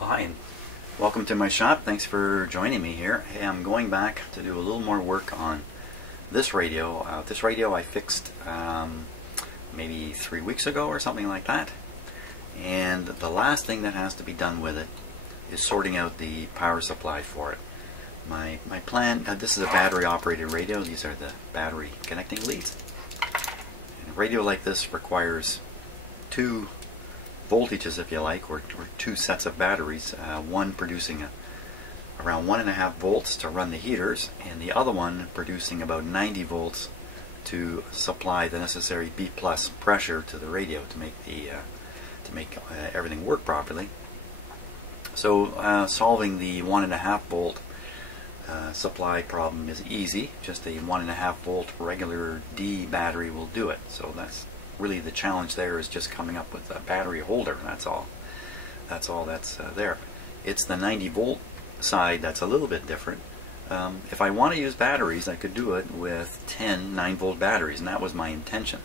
Hi, and welcome to my shop. Thanks for joining me here. Hey, I'm going back to do a little more work on this radio. This radio I fixed maybe 3 weeks ago or something like that. And the last thing that has to be done with it is sorting out the power supply for it. My plan, this is a battery operated radio. These are the battery connecting leads. And a radio like this requires two voltages, if you like, or two sets of batteries, one producing around 1.5 volts to run the heaters, and the other one producing about 90 volts to supply the necessary B+ pressure to the radio to make everything work properly. So solving the 1.5 volt supply problem is easy. Just a 1.5 volt regular D battery will do it. So that's really the challenge there, is just coming up with a battery holder. That's all that's there. It's the 90 volt side that's a little bit different. If I want to use batteries, I could do it with 10 9-volt batteries, and that was my intention.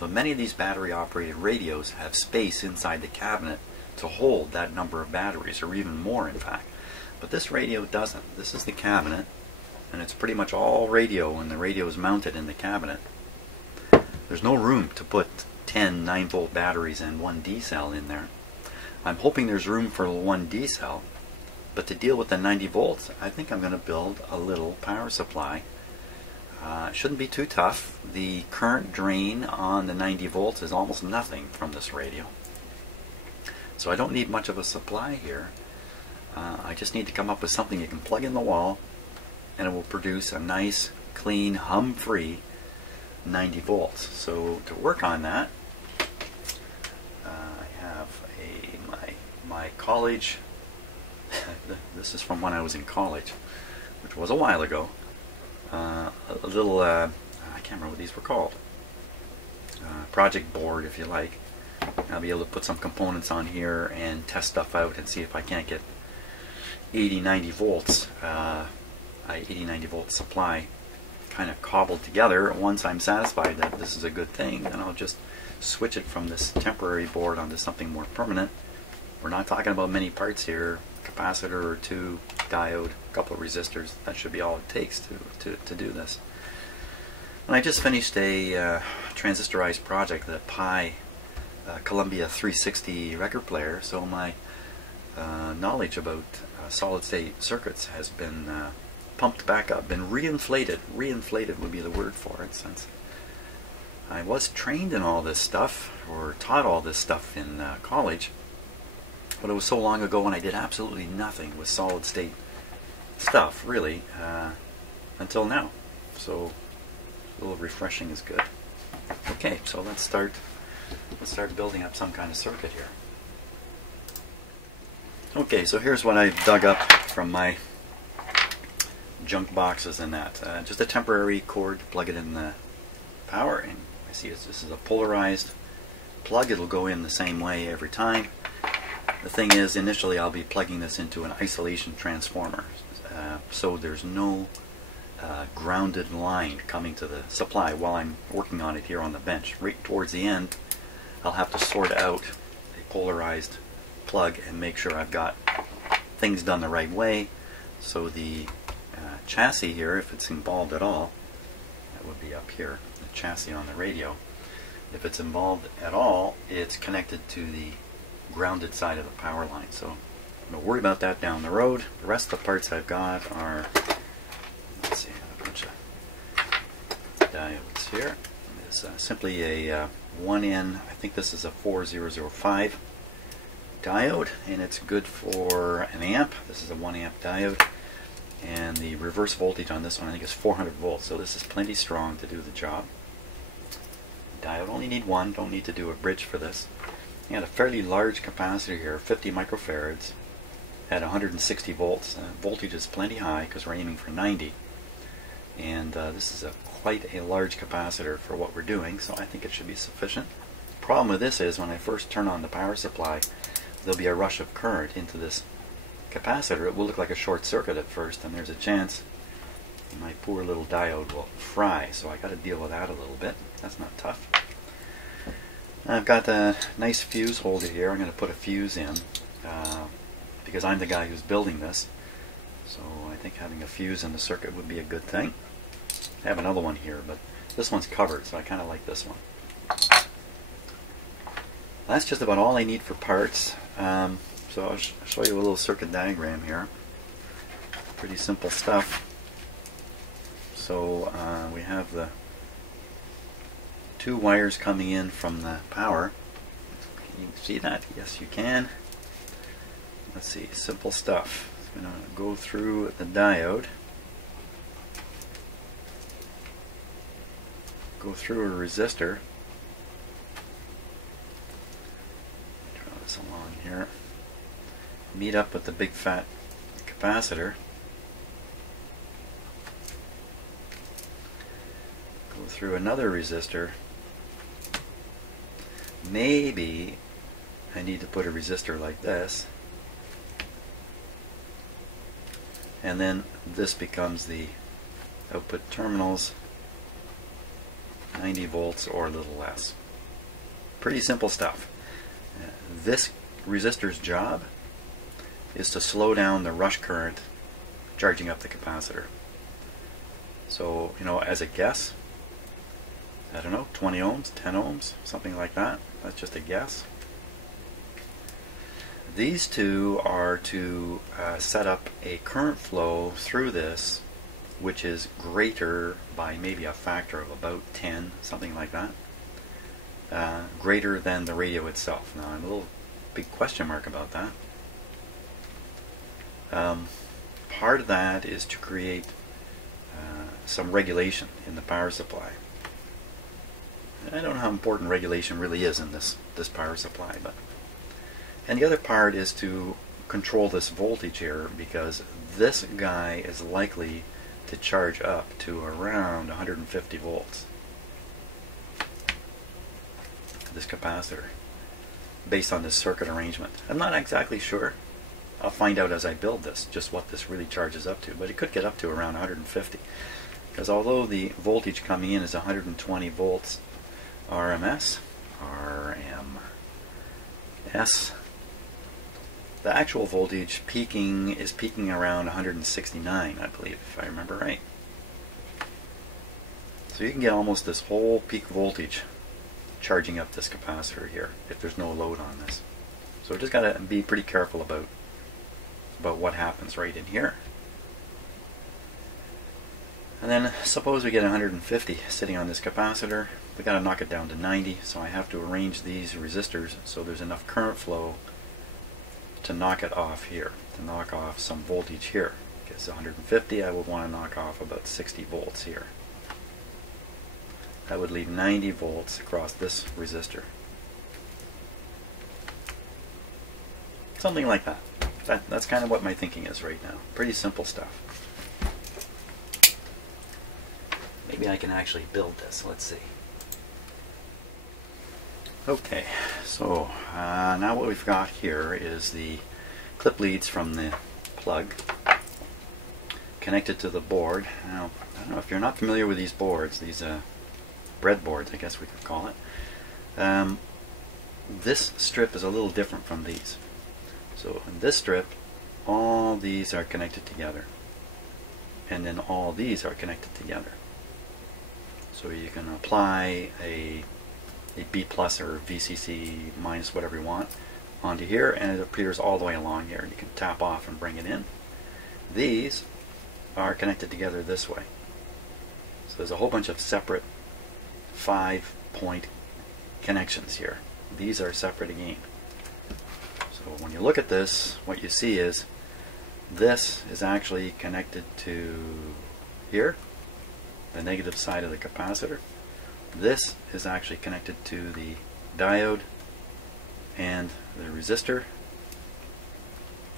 But many of these battery operated radios have space inside the cabinet to hold that number of batteries, or even more in fact. But this radio doesn't. This is the cabinet, and it's pretty much all radio, and the radio is mounted in the cabinet. There's no room to put 10 9-volt batteries and one D cell in there. I'm hoping there's room for one D cell, but to deal with the 90 volts, I think I'm going to build a little power supply. It shouldn't be too tough. The current drain on the 90 volts is almost nothing from this radio. So I don't need much of a supply here. I just need to come up with something you can plug in the wall, and it will produce a nice, clean, hum-free 90 volts. So to work on that, I have my college. This is from when I was in college, which was a while ago. A little I can't remember what these were called. Project board, if you like. I'll be able to put some components on here and test stuff out and see if I can't get 80-90 volts, 80-90 volt supply kind of cobbled together. Once I'm satisfied that this is a good thing, then I'll just switch it from this temporary board onto something more permanent. We're not talking about many parts here. Capacitor or two, diode, a couple of resistors. That should be all it takes to do this. And I just finished a transistorized project, the Pi Columbia 360 record player, so my knowledge about solid state circuits has been pumped back up, been reinflated. Reinflated would be the word for it, since I was trained in all this stuff, or taught all this stuff in college, but it was so long ago when I did absolutely nothing with solid state stuff, really, until now. So a little refreshing is good. Okay, so let's start building up some kind of circuit here. Okay, so here's what I've dug up from my junk boxes and that. Just a temporary cord to plug it in the power, and I see this is a polarized plug. It'll go in the same way every time. The thing is, initially I'll be plugging this into an isolation transformer, so there's no grounded line coming to the supply while I'm working on it here on the bench. Right towards the end, I'll have to sort out a polarized plug and make sure I've got things done the right way. So the chassis here, if it's involved at all, that would be up here, the chassis on the radio. If it's involved at all, it's connected to the grounded side of the power line. So I'm going to worry about that down the road. The rest of the parts I've got are, let's see, a bunch of diodes here. It's simply a 1N, I think this is a 4005 diode, and it's good for an amp. This is a 1 amp diode, and the reverse voltage on this one I think is 400 volts, so this is plenty strong to do the job. Diode only need one, don't need to do a bridge for this. You got a fairly large capacitor here, 50 microfarads at 160 volts. Voltage is plenty high because we're aiming for 90, and this is quite a large capacitor for what we're doing, so I think it should be sufficient. Problem with this is when I first turn on the power supply, there'll be a rush of current into this capacitor. It will look like a short circuit at first, and there's a chance my poor little diode will fry, so I got to deal with that a little bit. That's not tough. I've got a nice fuse holder here. I'm going to put a fuse in. because I'm the guy who's building this. So I think having a fuse in the circuit would be a good thing. I have another one here, but this one's covered, so I kind of like this one. That's just about all I need for parts. So I'll show you a little circuit diagram here. Pretty simple stuff. So we have the two wires coming in from the power. Can you see that? Yes, you can. Let's see, simple stuff. I'm going to go through the diode, go through a resistor, draw this along here, meet up with the big fat capacitor, go through another resistor. Maybe I need to put a resistor like this, and then this becomes the output terminals, 90 volts or a little less. Pretty simple stuff. This resistor's job is to slow down the rush current charging up the capacitor. So, you know, as a guess, I don't know, 20 ohms, 10 ohms, something like that. That's just a guess. These two are to set up a current flow through this which is greater by maybe a factor of about 10, something like that, greater than the radio itself. Now I'm a little big question mark about that. Part of that is to create some regulation in the power supply. I don't know how important regulation really is in this power supply, but and the other part is to control this voltage here, because this guy is likely to charge up to around 150 volts, this capacitor, based on this circuit arrangement. I'm not exactly sure. I'll find out as I build this just what this really charges up to, but it could get up to around 150, because although the voltage coming in is 120 volts RMS, the actual voltage is peaking around 169, I believe, if I remember right. So you can get almost this whole peak voltage charging up this capacitor here if there's no load on this. So just got to be pretty careful about what happens right in here. And then suppose we get 150 sitting on this capacitor. We got to knock it down to 90, so I have to arrange these resistors so there's enough current flow to knock it off here, to knock off some voltage here. Because 150, I would want to knock off about 60 volts here. That would leave 90 volts across this resistor. Something like that. That's kind of what my thinking is right now. Pretty simple stuff. Maybe I can actually build this. Let's see. Okay, so now what we've got here is the clip leads from the plug connected to the board. Now, I don't know if you're not familiar with these boards, these breadboards, I guess we could call it. This strip is a little different from these. So in this strip, all these are connected together, and then all these are connected together. So you can apply a B plus or VCC minus, whatever you want, onto here, and it appears all the way along here. You can tap off and bring it in. These are connected together this way. So there's a whole bunch of separate 5-point connections here. These are separate again. So when you look at this, what you see is this is actually connected to here, the negative side of the capacitor. This is actually connected to the diode and the resistor,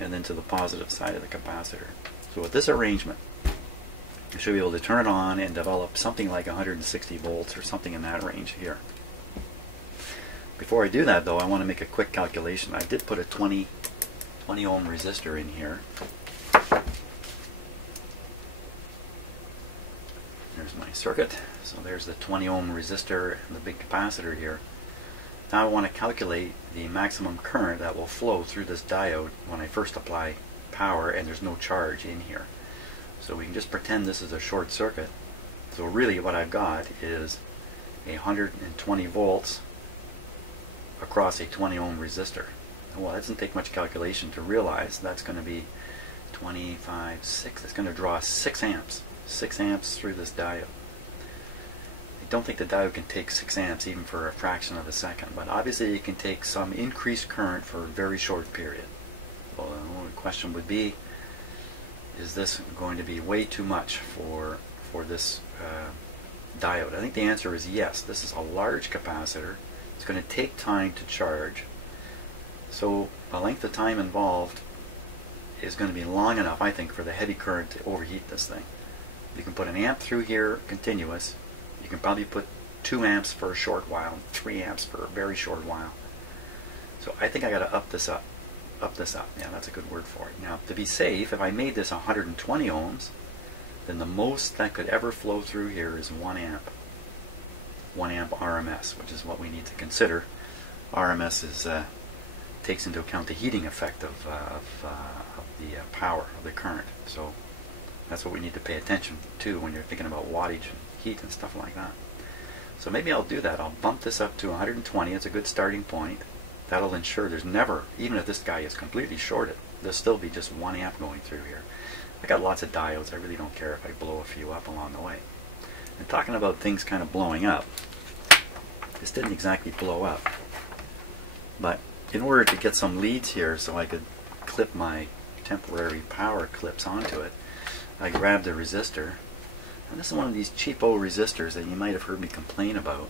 and then to the positive side of the capacitor. So with this arrangement, you should be able to turn it on and develop something like 160 volts or something in that range here. Before I do that though, I want to make a quick calculation. I did put a 20 ohm resistor in here. There's my circuit. So there's the 20 ohm resistor and the big capacitor here. Now I want to calculate the maximum current that will flow through this diode when I first apply power and there's no charge in here. So we can just pretend this is a short circuit. So really what I've got is 120 volts across a 20 ohm resistor. Well, that doesn't take much calculation to realize that's going to be 25, 6. It's going to draw 6 amps. 6 amps through this diode. I don't think the diode can take 6 amps even for a fraction of a second, but obviously it can take some increased current for a very short period. Well, the only question would be, is this going to be way too much for this diode? I think the answer is yes. This is a large capacitor. It's going to take time to charge. So the length of time involved is going to be long enough, I think, for the heavy current to overheat this thing. You can put an amp through here continuous. You can probably put 2 amps for a short while, 3 amps for a very short while. So I think I got to up this up. Up this up. Yeah, that's a good word for it. Now, to be safe, if I made this 120 ohms, then the most that could ever flow through here is 1 amp. 1 amp RMS, which is what we need to consider. RMS is takes into account the heating effect of the power of the current. So that's what we need to pay attention to when you're thinking about wattage and heat and stuff like that. So maybe I'll do that. I'll bump this up to 120. It's a good starting point. That'll ensure there's never, even if this guy is completely shorted, there'll still be just 1 amp going through here. I got lots of diodes. I really don't care if I blow a few up along the way. And talking about things kind of blowing up, this didn't exactly blow up. But in order to get some leads here so I could clip my temporary power clips onto it, I grabbed a resistor. And this is one of these cheapo resistors that you might have heard me complain about.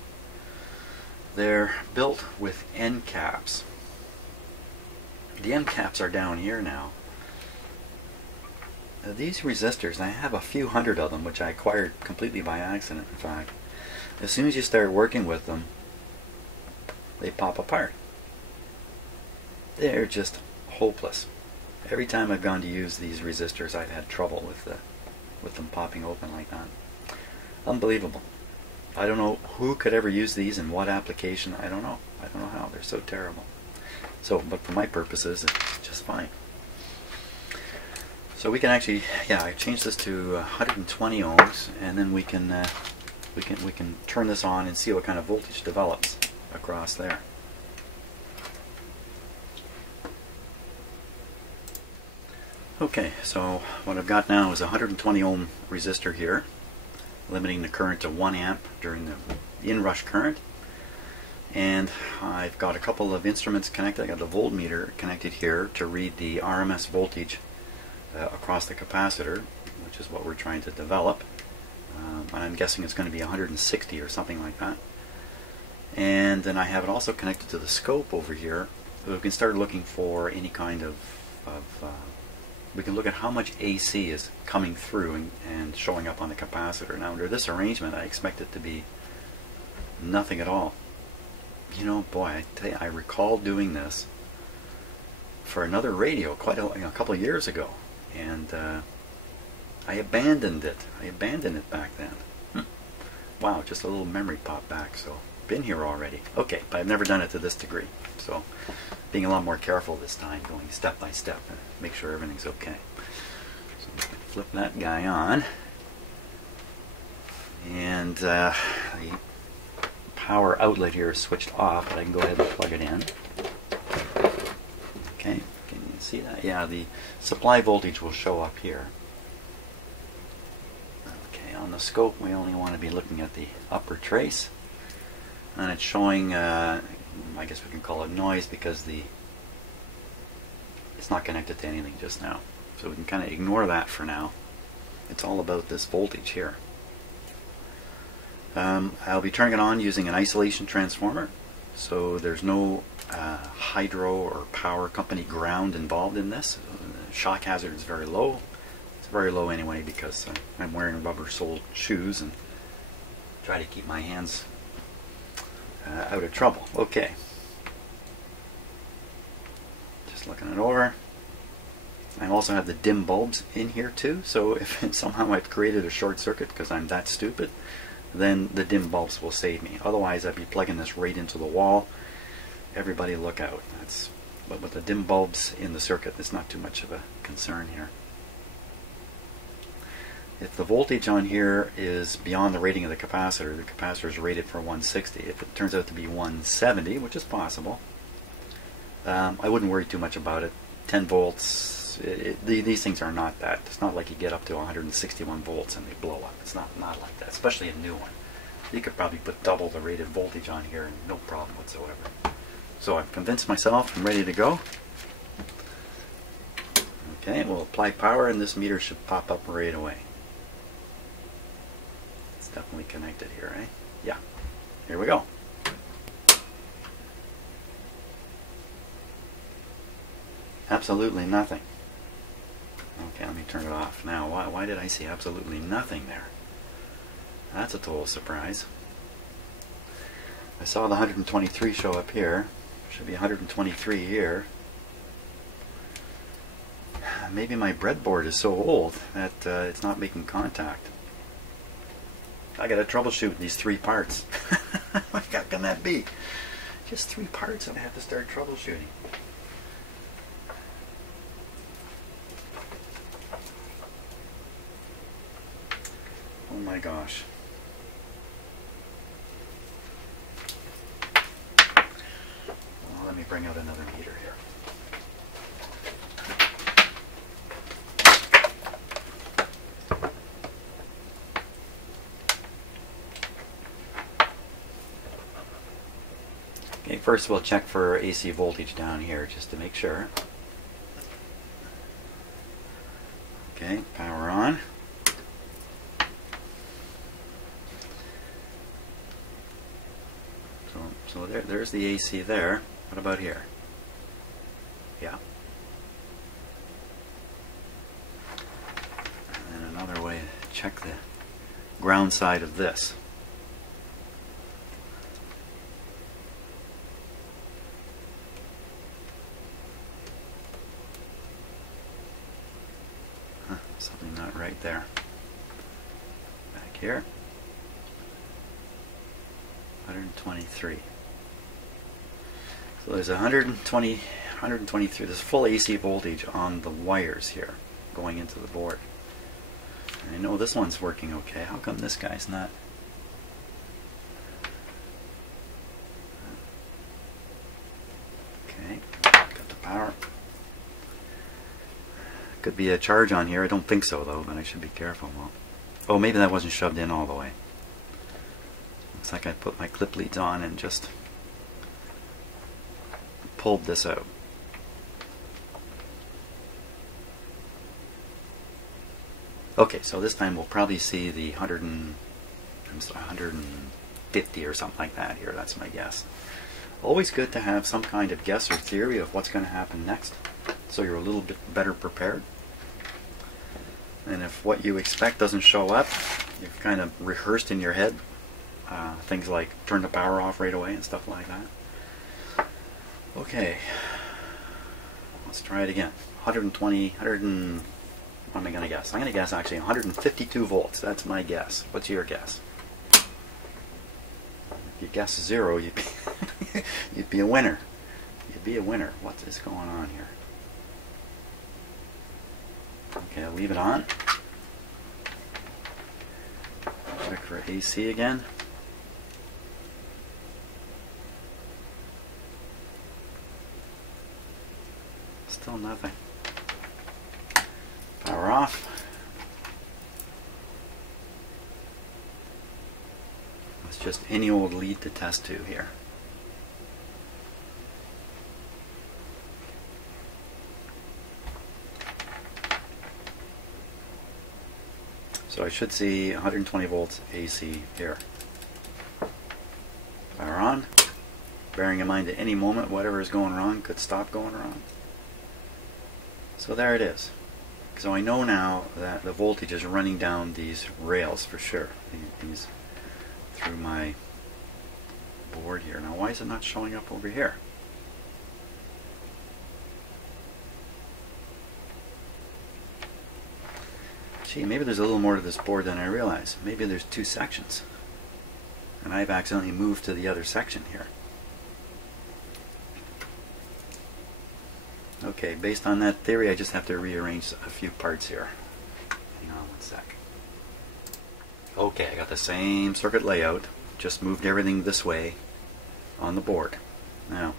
They're built with end caps. The end caps are down here now. Now these resistors, I have a few hundred of them, which I acquired completely by accident, in fact. As soon as you start working with them, they pop apart. They're just hopeless. Every time I've gone to use these resistors, I've had trouble with them popping open like that. Unbelievable. I don't know who could ever use these in what application. I don't know. I don't know how. They're so terrible. So, but for my purposes, it's just fine. So we can actually, yeah, I changed this to 120 ohms, and then we can turn this on and see what kind of voltage develops across there. Okay, so what I've got now is a 120 ohm resistor here, limiting the current to 1 amp during the inrush current. And I've got a couple of instruments connected. I got the voltmeter connected here to read the RMS voltage across the capacitor, which is what we're trying to develop. And I'm guessing it's going to be 160 or something like that. And then I have it also connected to the scope over here, so we can start looking for any kind of we can look at how much AC is coming through and showing up on the capacitor. Now under this arrangement, I expect it to be nothing at all. You know, boy, I tell you, I recall doing this for another radio quite a couple of years ago, and I abandoned it. I abandoned it back then. Wow, just a little memory popped back. So been here already. Okay, but I've never done it to this degree. So being a lot more careful this time, going step by step and make sure everything's okay. So I'm going to flip that guy on, and the power outlet here is switched off, but I can go ahead and plug it in. Okay, can you see that? Yeah, the supply voltage will show up here. Okay, on the scope we only want to be looking at the upper trace, and it's showing I guess we can call it noise because it's not connected to anything just now. So we can kind of ignore that for now. It's all about this voltage here. I'll be turning it on using an isolation transformer, so there's no hydro or power company ground involved in this. The shock hazard is very low. It's very low anyway because I'm wearing rubber-soled shoes and try to keep my hands out of trouble. Okay. Just looking it over. I also have the dim bulbs in here too, so if somehow I've created a short circuit because I'm that stupid, then the dim bulbs will save me. Otherwise I'd be plugging this right into the wall, everybody look out. But with the dim bulbs in the circuit, it's not too much of a concern here. If the voltage on here is beyond the rating of the capacitor is rated for 160. If it turns out to be 170, which is possible, I wouldn't worry too much about it. 10 volts, these things are not that. It's not like you get up to 161 volts and they blow up. It's not like that, especially a new one. You could probably put double the rated voltage on here and no problem whatsoever. So I've convinced myself I'm ready to go. Okay, we'll apply power and this meter should pop up right away. It's definitely connected here, eh? Yeah. Here we go. Absolutely nothing. Okay, let me turn it off. Now, why did I see absolutely nothing there? That's a total surprise. I saw the 123 show up here. Should be 123 here. Maybe my breadboard is so old that it's not making contact. I gotta troubleshoot these 3 parts. How can that be? Just 3 parts and I have to start troubleshooting. Oh my gosh. Well, let me bring out another meter here. Okay, first we'll check for AC voltage down here just to make sure. Okay, power on. So there's the AC there. What about here? Yeah. And then another way to check the ground side of this. Something not right there. Back here. 123. So there's 123. There's full AC voltage on the wires here going into the board. And I know this one's working okay. How come this guy's not? Okay, got the power. Could be a charge on here. I don't think so though, but I should be careful. Well, oh, maybe that wasn't shoved in all the way. Looks like I put my clip leads on and just pulled this out. Okay, so this time we'll probably see the 150 or something like that here. That's my guess. Always good to have some kind of guess or theory of what's going to happen next, so you're a little bit better prepared. And if what you expect doesn't show up, you've kind of rehearsed in your head things like turn the power off right away and stuff like that. Okay, let's try it again. 120, what am I going to guess? I'm going to guess actually 152 volts. That's my guess. What's your guess? If you guess 0, you'd be, you'd be a winner. You'd be a winner. What is going on here? Okay, I'll leave it on. Check for AC again. Still nothing. Power off. It's just any old lead to test to here. So I should see 120 volts AC here. Power on. Bearing in mind at any moment whatever is going wrong could stop going wrong. So there it is. So I know now that the voltage is running down these rails for sure. These through my board here. Now why is it not showing up over here? Gee, maybe there's a little more to this board than I realize. Maybe there's 2 sections. And I've accidentally moved to the other section here. Okay, based on that theory, I just have to rearrange a few parts here. Hang on one sec. Okay, I got the same circuit layout, just moved everything this way on the board. Now,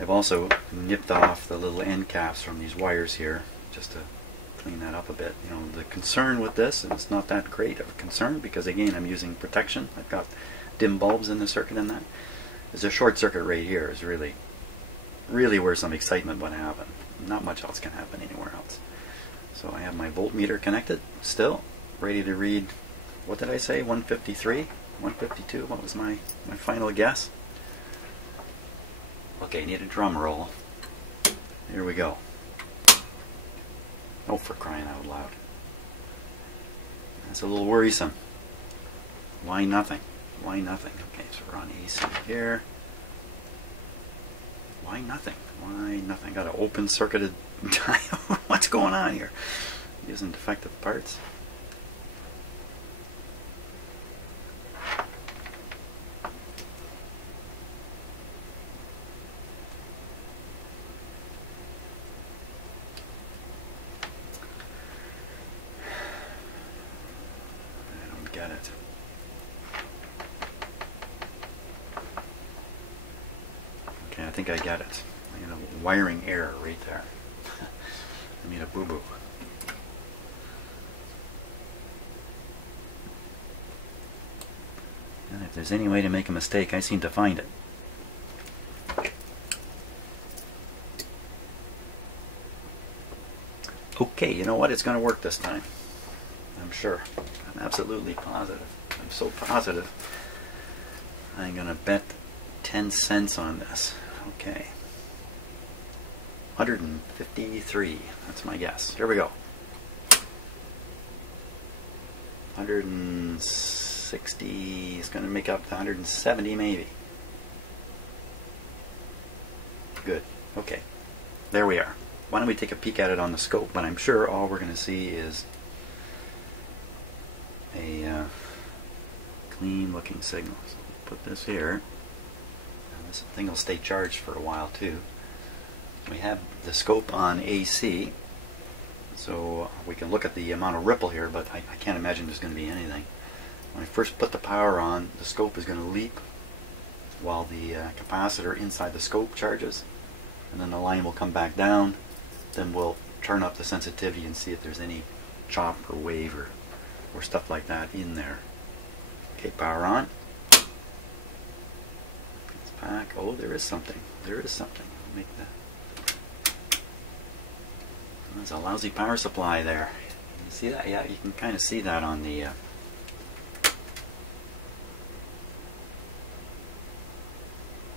I've also nipped off the little end caps from these wires here, just to clean that up a bit. You know, the concern with this, and it's not that great of a concern because again I'm using protection. I've got dim bulbs in the circuit and that. There's a short circuit right here is really where some excitement would happen. Not much else can happen anywhere else. So I have my voltmeter connected still, ready to read, what did I say, 153? 152? What was my final guess? Okay, need a drum roll. Here we go. Oh, for crying out loud. That's a little worrisome. Why nothing? Why nothing? Okay, so we're on AC here. Why nothing? Why nothing? Got an open circuited diode. What's going on here? Using defective parts. Get it. Okay, I think I get it. I got a wiring error right there. I mean a boo-boo. And if there's any way to make a mistake, I seem to find it. Okay, you know what? It's going to work this time. I'm sure. I'm absolutely positive. I'm so positive. I'm going to bet 10 cents on this. Okay. 153. That's my guess. Here we go. 160 is going to make up to 170 maybe. Good. Okay. There we are. Why don't we take a peek at it on the scope? But I'm sure all we're going to see is a clean looking signal. So put this here. And this thing will stay charged for a while too. We have the scope on AC, so we can look at the amount of ripple here, but I can't imagine there's going to be anything. When I first put the power on, the scope is going to leap while the capacitor inside the scope charges, and then the line will come back down. Then we'll turn up the sensitivity and see if there's any chop or wave or stuff like that in there. Okay, power on. It's back. Oh, there is something. There is something. I'll make that. There's a lousy power supply there. You see that? Yeah, you can kind of see that on the I'm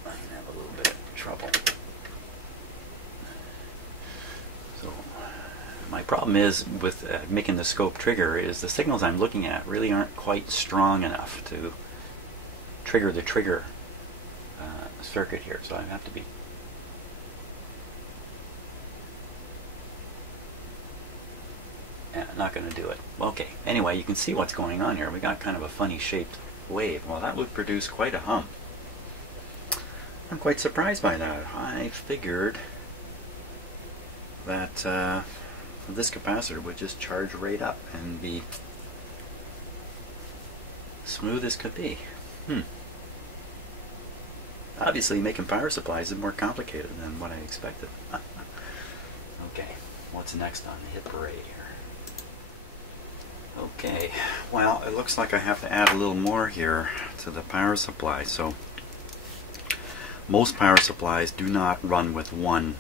gonna have a little bit of trouble. So my problem is with making the scope trigger is the signals I'm looking at really aren't quite strong enough to trigger the trigger circuit here. So I have to be not going to do it. Okay, anyway, you can see what's going on here. We got kind of a funny shaped wave. Well, that would produce quite a hum. I'm quite surprised by that. I figured that this capacitor would just charge right up and be smooth as could be. Obviously, making power supplies is more complicated than what I expected. Okay, what's next on the hit parade here? Okay, well, it looks like I have to add a little more here to the power supply. So most power supplies do not run with one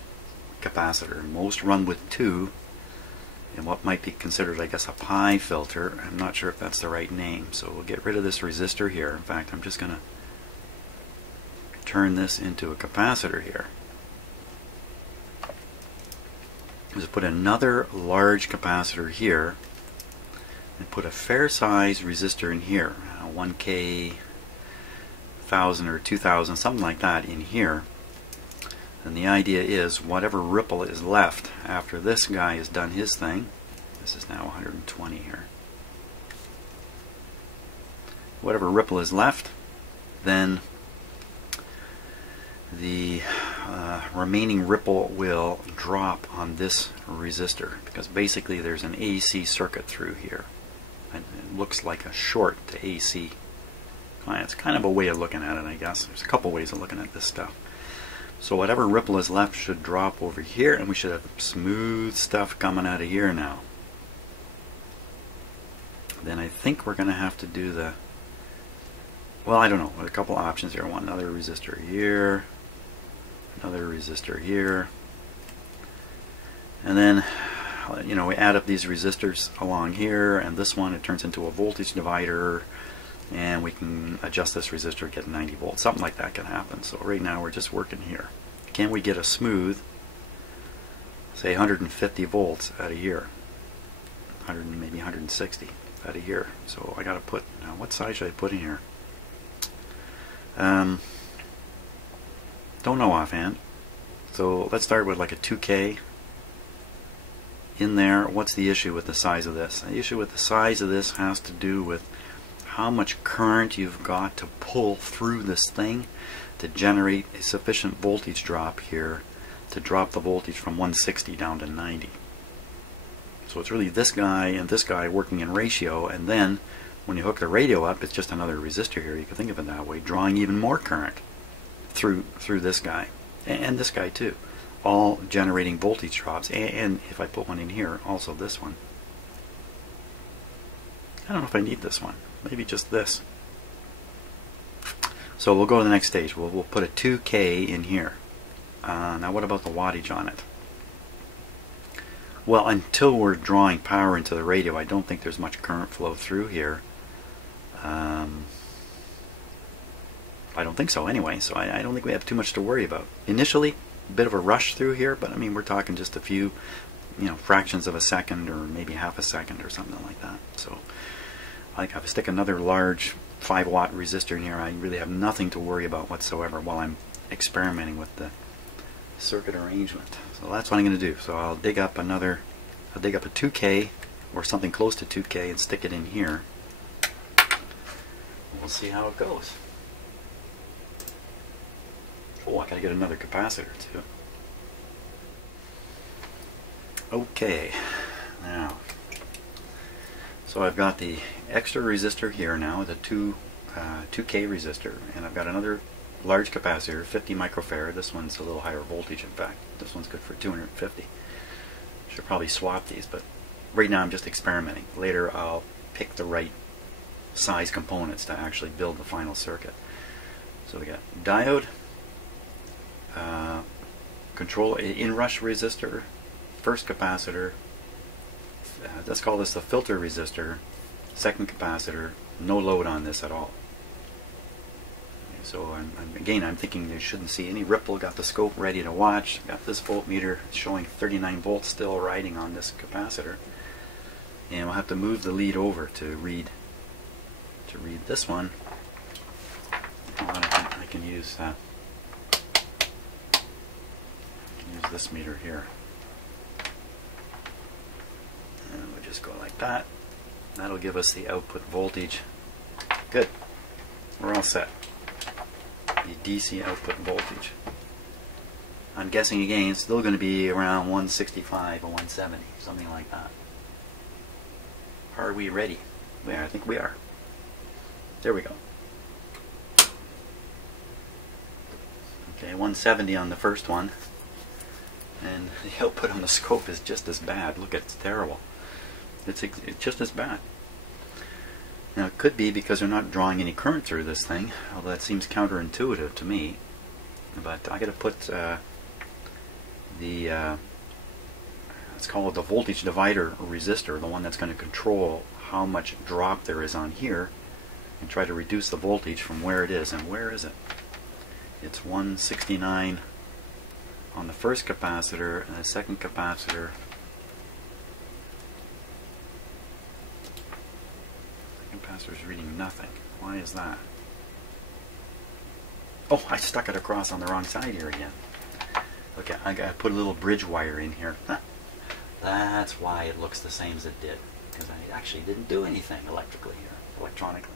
capacitor. Most run with two in what might be considered, I guess, a pi filter. I'm not sure if that's the right name. So we'll get rid of this resistor here. In fact, I'm just going to turn this into a capacitor here. Just put another large capacitor here and put a fair size resistor in here, 1K, 1000 or 2000, something like that in here. And the idea is whatever ripple is left after this guy has done his thing, this is now 120 here, whatever ripple is left, then the remaining ripple will drop on this resistor, because basically there's an AC circuit through here. And it looks like a short to AC. It's kind of a way of looking at it, I guess. There's a couple ways of looking at this stuff. So whatever ripple is left should drop over here, and we should have smooth stuff coming out of here now. Then I think we're going to have to do the, well, I don't know, a couple options here. One, another resistor here, another resistor here, and then, you know, we add up these resistors along here, and this one, it turns into a voltage divider, and we can adjust this resistor, get 90 volts. Something like that can happen. So right now we're just working here. Can we get a smooth, say 150 volts out of here? 100, maybe 160 out of here. So I got to put, now what size should I put in here? Don't know offhand. So let's start with like a 2K in there. What's the issue with the size of this? The issue with the size of this has to do with how much current you've got to pull through this thing to generate a sufficient voltage drop here to drop the voltage from 160 down to 90. So it's really this guy and this guy working in ratio, and then when you hook the radio up, it's just another resistor here. You can think of it that way, drawing even more current through this guy and this guy too, all generating voltage drops. And if I put one in here, also this one. I don't know if I need this one. Maybe just this. So we'll go to the next stage. We'll put a 2K in here. Now what about the wattage on it? Well, until we're drawing power into the radio, I don't think there's much current flow through here. I don't think so anyway, so I don't think we have too much to worry about. Initially, a bit of a rush through here, but I mean, we're talking just a few, you know, fractions of a second or maybe half a second or something like that. So like if I stick another large 5-watt resistor in here, I really have nothing to worry about whatsoever while I'm experimenting with the circuit arrangement. So that's what I'm going to do. So I'll dig up a 2K or something close to 2K and stick it in here. We'll see how it goes. Oh, I gotta get another capacitor too. Okay, now, so I've got the extra resistor here now, the 2K resistor, and I've got another large capacitor, 50 microfarad. This one's a little higher voltage, in fact. This one's good for 250. Should probably swap these, but right now I'm just experimenting. Later I'll pick the right size components to actually build the final circuit. So we got diode, control inrush resistor, first capacitor, let's call this the filter resistor, second capacitor, no load on this at all. So again, I'm thinking you shouldn't see any ripple. Got the scope ready to watch. Got this voltmeter showing 39 volts still riding on this capacitor, and we'll have to move the lead over to read this one. I can use this meter here, and we'll just go like that. That'll give us the output voltage. Good, we're all set. The DC output voltage. I'm guessing again it's still going to be around 165 or 170, something like that. Are we ready? Yeah, I think we are. There we go. Okay, 170 on the first one, and the output on the scope is just as bad. Look, it's terrible. It's just as bad. Now it could be because they're not drawing any current through this thing, although that seems counterintuitive to me. But I got to put let's call it the voltage divider resistor, the one that's going to control how much drop there is on here, and try to reduce the voltage from where it is. And where is it? It's 169 on the first capacitor, and the second capacitor. Capacitor's reading nothing. Why is that? Oh, I stuck it across on the wrong side here again. Okay, I got to put a little bridge wire in here. That's why it looks the same as it did, because I actually didn't do anything electronically.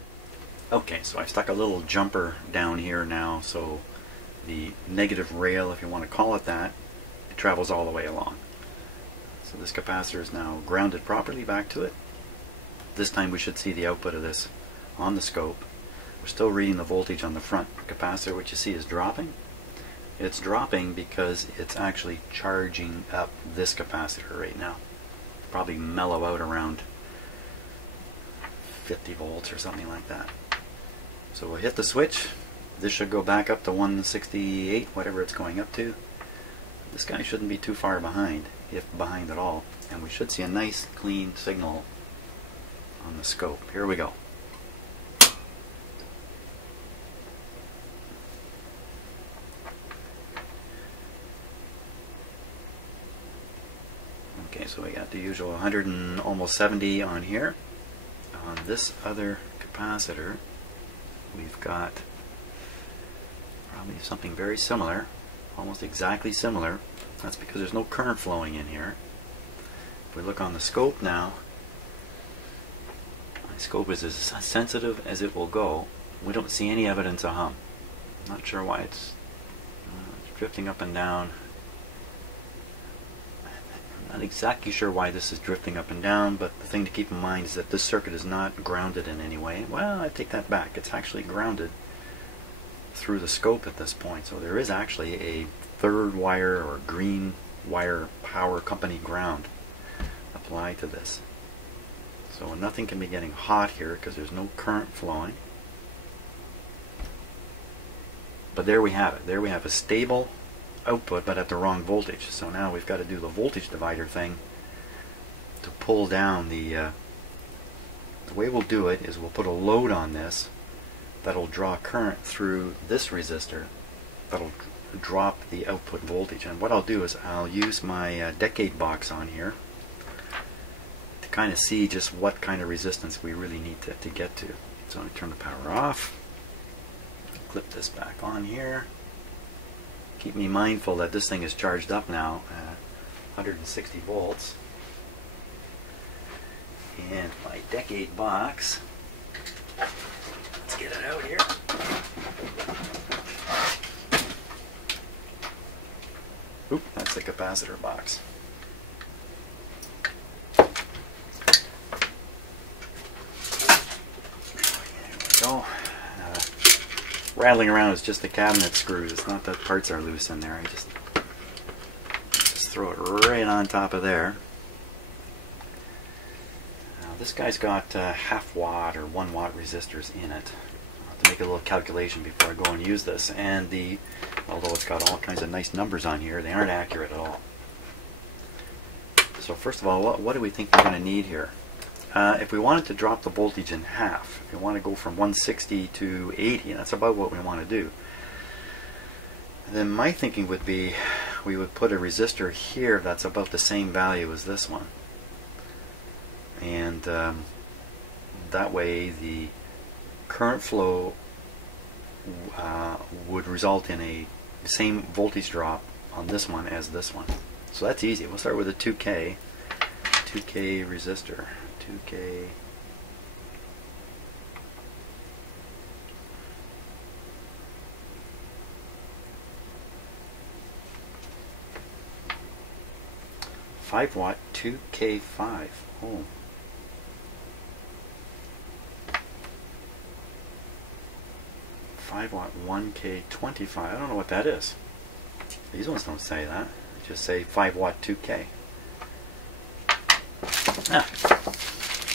Okay, so I stuck a little jumper down here now, so the negative rail, if you want to call it that, it travels all the way along. So this capacitor is now grounded properly back to it. This time we should see the output of this on the scope. We're still reading the voltage on the front capacitor, which you see is dropping. It's dropping because it's actually charging up this capacitor right now. Probably mellow out around 50 volts or something like that. So we'll hit the switch. This should go back up to 168, whatever it's going up to. This guy shouldn't be too far behind, if behind at all. And we should see a nice clean signal on the scope. Here we go. Okay, so we got the usual 100 and almost 70 on here. On this other capacitor, we've got probably something very similar, almost exactly similar. That's because there's no current flowing in here. If we look on the scope now, my scope is as sensitive as it will go. We don't see any evidence of hum. Not sure why it's drifting up and down. I'm not exactly sure why this is drifting up and down, but the thing to keep in mind is that this circuit is not grounded in any way. Well, I take that back. It's actually grounded through the scope at this point. So there is actually a third wire or green wire power company ground applied to this. So nothing can be getting hot here because there's no current flowing. But there we have it. There we have a stable output, but at the wrong voltage. So now we've got to do the voltage divider thing to pull down the way we'll do it is we'll put a load on this that'll draw current through this resistor that'll drop the output voltage. And what I'll do is I'll use my decade box on here to kind of see just what kind of resistance we really need to get to. So I'm going to turn the power off, clip this back on here. Keep me mindful that this thing is charged up now at 160 volts. And my decade box, let's get it out here. Oop, that's the capacitor box. There we go. Rattling around is just the cabinet screws. It's not that parts are loose in there. I just throw it right on top of there. Now this guy's got half watt or 1 watt resistors in it. I'll have to make a little calculation before I go and use this. And although it's got all kinds of nice numbers on here, they aren't accurate at all. So first of all, what do we think we're going to need here? If we wanted to drop the voltage in half, if we want to go from 160 to 80, that's about what we want to do. And then my thinking would be we would put a resistor here that's about the same value as this one. And that way the current flow would result in a same voltage drop on this one as this one. So that's easy. We'll start with a 2K resistor. 2K. Five watt 2K5. Oh. Watt 1K25. I don't know what that is. These ones don't say that. They just say 5 watt 2K. Ah.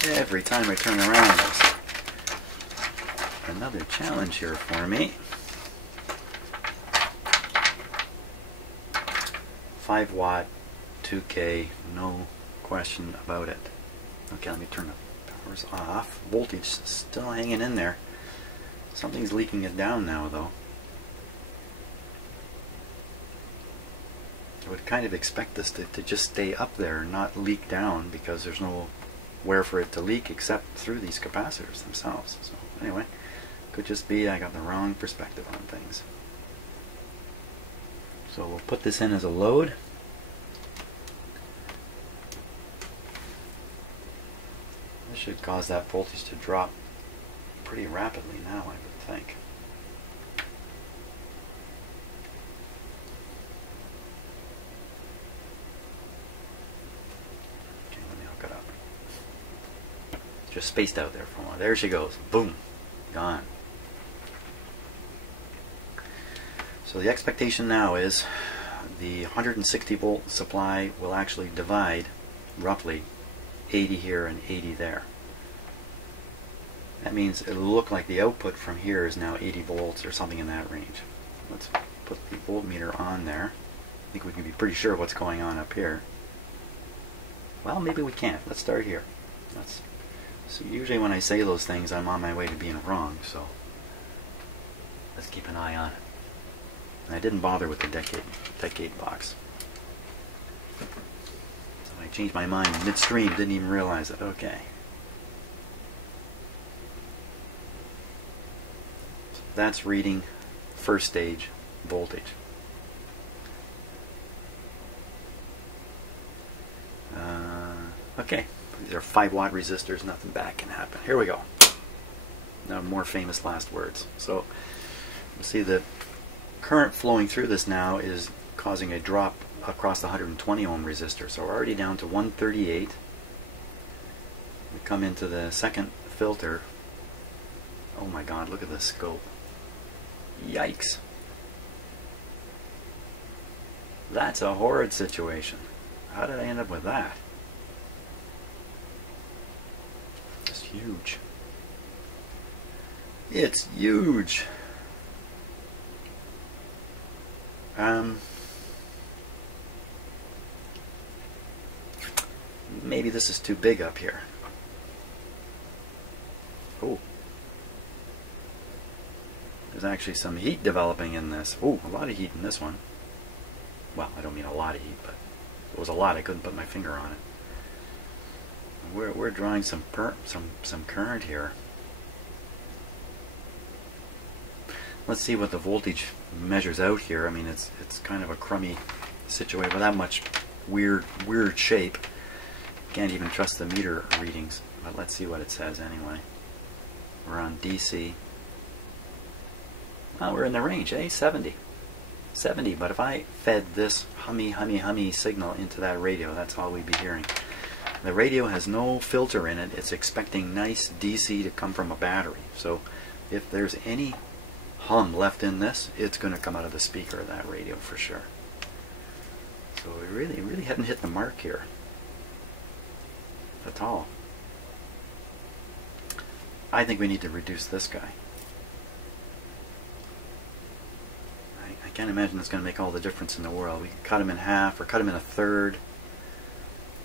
Every time I turn around, there's another challenge here for me. 5 watt 2K, no question about it. Okay, let me turn the powers off. Voltage still hanging in there. Something's leaking it down now, though. I would kind of expect this to just stay up there and not leak down, because there's nowhere for it to leak except through these capacitors themselves. So anyway, could just be I got the wrong perspective on things. So we'll put this in as a load. This should cause that voltage to drop pretty rapidly now, I would think. just spaced out there for a while. There she goes. Boom. Gone. So the expectation now is the 160 volt supply will actually divide roughly 80 here and 80 there. That means it'll look like the output from here is now 80 volts or something in that range. Let's put the voltmeter on there. I think we can be pretty sure of what's going on up here. Well, maybe we can't. Let's start here. So usually when I say those things, I'm on my way to being wrong, so let's keep an eye on it. And I didn't bother with the decade box. So I changed my mind midstream, didn't even realize it. Okay. So that's reading first stage voltage. Okay, these are 5-watt resistors, nothing bad can happen. Here we go. Now more famous last words. So you see the current flowing through this now is causing a drop across the 120 ohm resistor. So we're already down to 138. We come into the second filter. Oh my god, look at the scope. Yikes. That's a horrid situation. How did I end up with that? It's huge. It's huge. Maybe this is too big up here. Oh. There's actually some heat developing in this. Oh, a lot of heat in this one. Well, I don't mean a lot of heat, but it was a lot. I couldn't put my finger on it. We're drawing some current here. Let's see what the voltage measures out here. I mean, it's kind of a crummy situation with that much weird shape. Can't even trust the meter readings. But let's see what it says anyway. We're on DC. Well, we're in the range, eh? 70. 70, but if I fed this hummy signal into that radio, that's all we'd be hearing. The radio has no filter in it. It's expecting nice DC to come from a battery. So if there's any hum left in this, it's going to come out of the speaker of that radio for sure. So we really haven't hit the mark here at all. I think we need to reduce this guy. I can't imagine it's going to make all the difference in the world. We can cut him in half or cut him in a third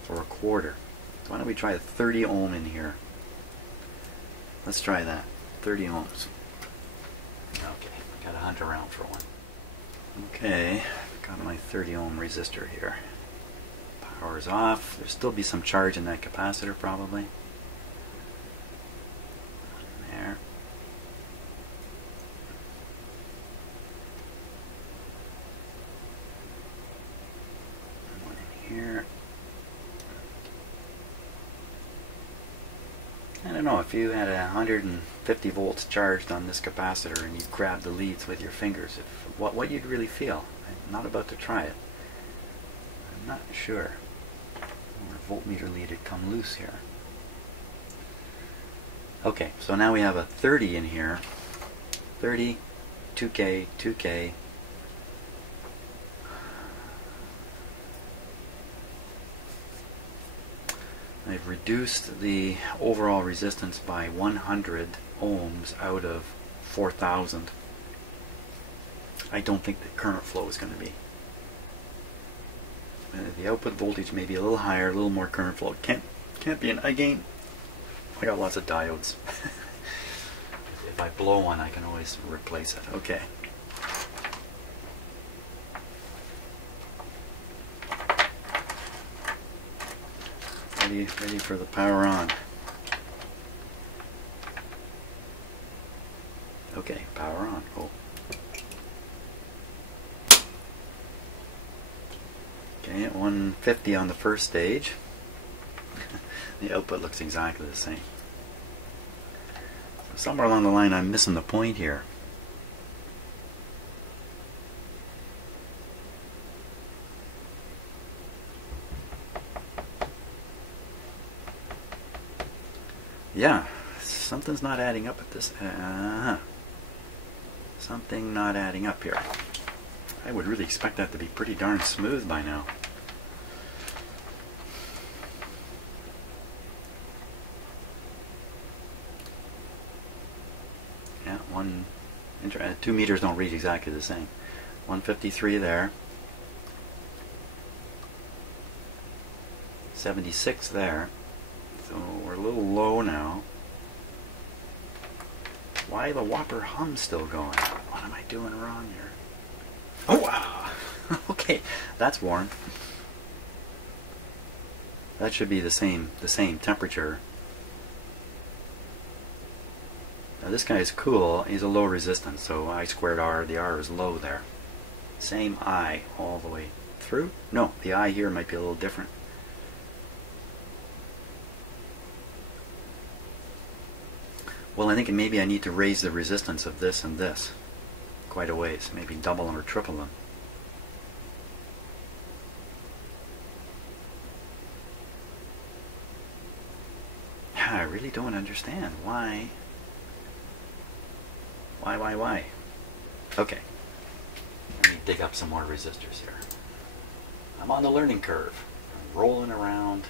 or a quarter. So why don't we try a 30 ohm in here? Let's try that. 30 ohms. Okay, gotta hunt around for one. Okay, got my 30 ohm resistor here. Power's off. There'll still be some charge in that capacitor probably. There. One in here. I don't know, if you had 150 volts charged on this capacitor and you grabbed the leads with your fingers, what you'd really feel. I'm not about to try it. I'm not sure. Our voltmeter lead had come loose here. Okay, so now we have a 30 in here. 30, 2K, 2K. I've reduced the overall resistance by 100 ohms out of 4,000. I don't think the current flow is going to be. The output voltage may be a little higher, a little more current flow. Can't be an I-gain. I got lots of diodes. If I blow one, I can always replace it. Okay. Ready for the power on. Okay, power on. Oh. Okay, at 150 on the first stage. The output looks exactly the same. So somewhere along the line I'm missing the point here. Yeah, something's not adding up at this. Something not adding up here. I would really expect that to be pretty darn smooth by now. Yeah, 2 meters don't read exactly the same. 153 there. 76 there. So we're a little low now. Why the whopper hum still going? What am I doing wrong here? Oh wow! Okay, that's warm. That should be the same temperature. Now this guy is cool. He's a low resistance, so I squared R. The R is low there. Same I all the way through. No, the I here might be a little different. Well, I think maybe I need to raise the resistance of this and this quite a ways. Maybe double them or triple them. I really don't understand why. Why? Okay. Let me dig up some more resistors here. I'm on the learning curve. I'm rolling around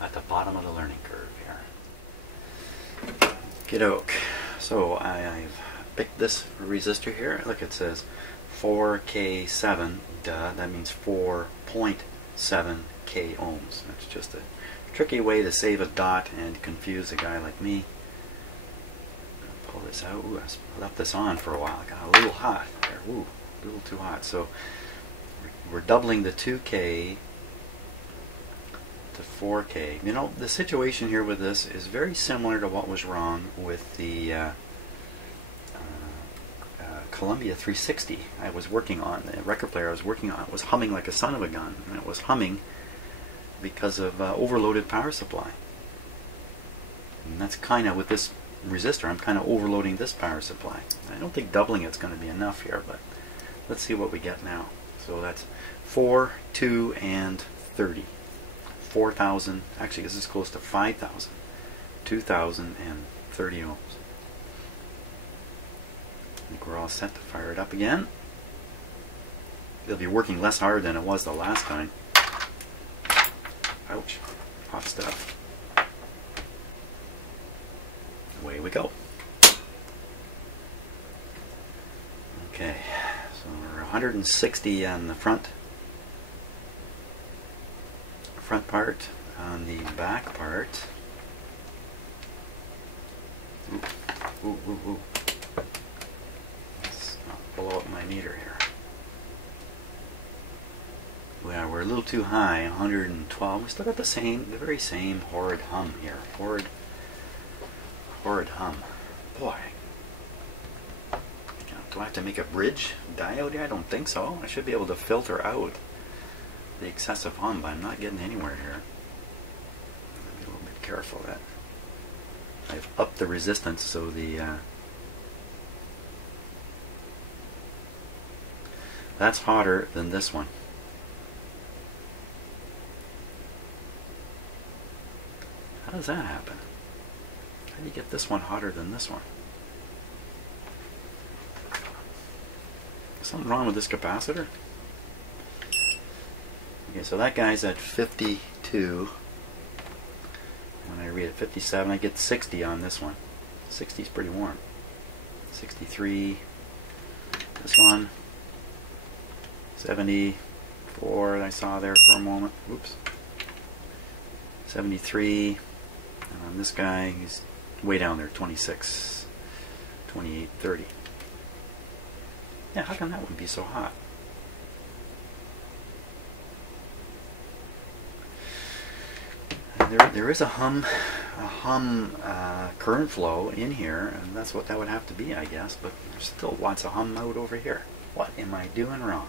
at the bottom of the learning curve here. Okey-doke. So I've picked this resistor here. Look, it says 4K7. Duh, that means 4.7K ohms. That's just a tricky way to save a dot and confuse a guy like me. Pull this out. Ooh, I left this on for a while. It got a little hot there. Ooh, a little too hot. So we're doubling the 2K to 4K. You know, the situation here with this is very similar to what was wrong with the Columbia 360 I was working on. The record player I was working on was humming like a son of a gun. And it was humming because of overloaded power supply. And that's kind of with this resistor, I'm kind of overloading this power supply. I don't think doubling it's going to be enough here, but let's see what we get now. So that's 4, 2, and 30. 4,000, actually this is close to 5,000. 2,030 ohms. I think we're all set to fire it up again. It'll be working less hard than it was the last time. Ouch, hot stuff. Away we go. Okay, so we're 160 on the front part. On the back part, ooh. Let's not blow up my meter here. Yeah, we're a little too high, 112. We still got the very same horrid hum here. Horrid hum. Boy. Do I have to make a bridge diode? I don't think so. I should be able to filter out the excessive hum, but I'm not getting anywhere here. I'll be a little bit careful of that. I've upped the resistance so the that's hotter than this one. How does that happen? How do you get this one hotter than this one? Something wrong with this capacitor? Okay, so that guy's at 52. When I read it 57, I get 60 on this one. 60 is pretty warm. 63. This one. 74 I saw there for a moment. Oops. 73. And on this guy, he's way down there, 26. 28, 30. Yeah, how come that wouldn't be so hot? There is a hum current flow in here, and that's what that would have to be, I guess, but there's still lots of hum out over here. What am I doing wrong?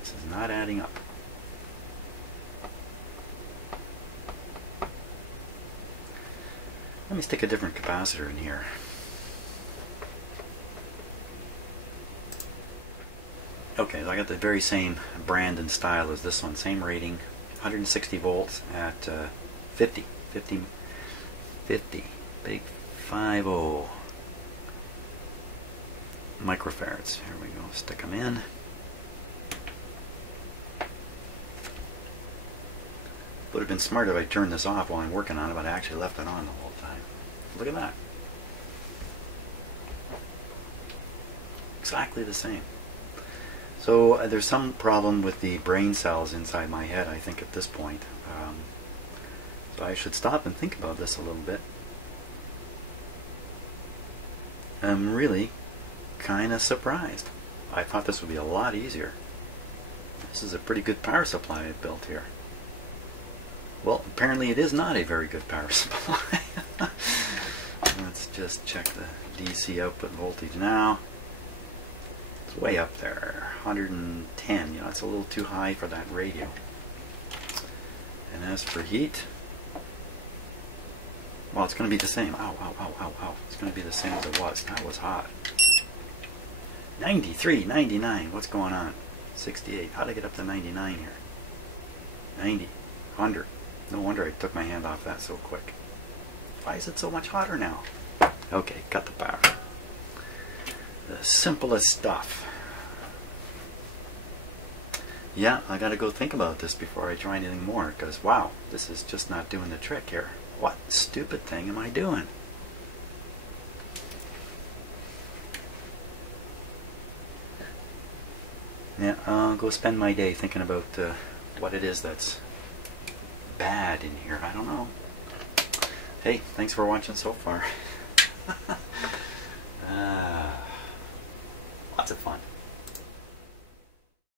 This is not adding up. Let me stick a different capacitor in here. Okay, so I got the very same brand and style as this one, same rating, 160 volts at 50 big 50 microfarads. Here we go, stick them in. Would have been smart if I turned this off while I'm working on it, but I actually left it on the whole time. Look at that. Exactly the same. So there's some problem with the brain cells inside my head, I think, at this point. So I should stop and think about this a little bit. I'm really kind of surprised. I thought this would be a lot easier. This is a pretty good power supply I built here. Well, apparently it is not a very good power supply. Let's just check the DC output voltage now. It's way up there, 110. You know, it's a little too high for that radio. And as for heat, well, it's going to be the same. Ow, ow, ow, ow, ow. It's going to be the same as it was. That was hot. 93, 99. What's going on? 68. How did I get up to 99 here? 90, 100. No wonder I took my hand off that so quick. Why is it so much hotter now? Okay, cut the power. The simplest stuff. Yeah, I gotta go think about this before I try anything more, because wow, this is just not doing the trick here. What stupid thing am I doing? Yeah, I'll go spend my day thinking about what it is that's bad in here. I don't know. Hey, thanks for watching so far.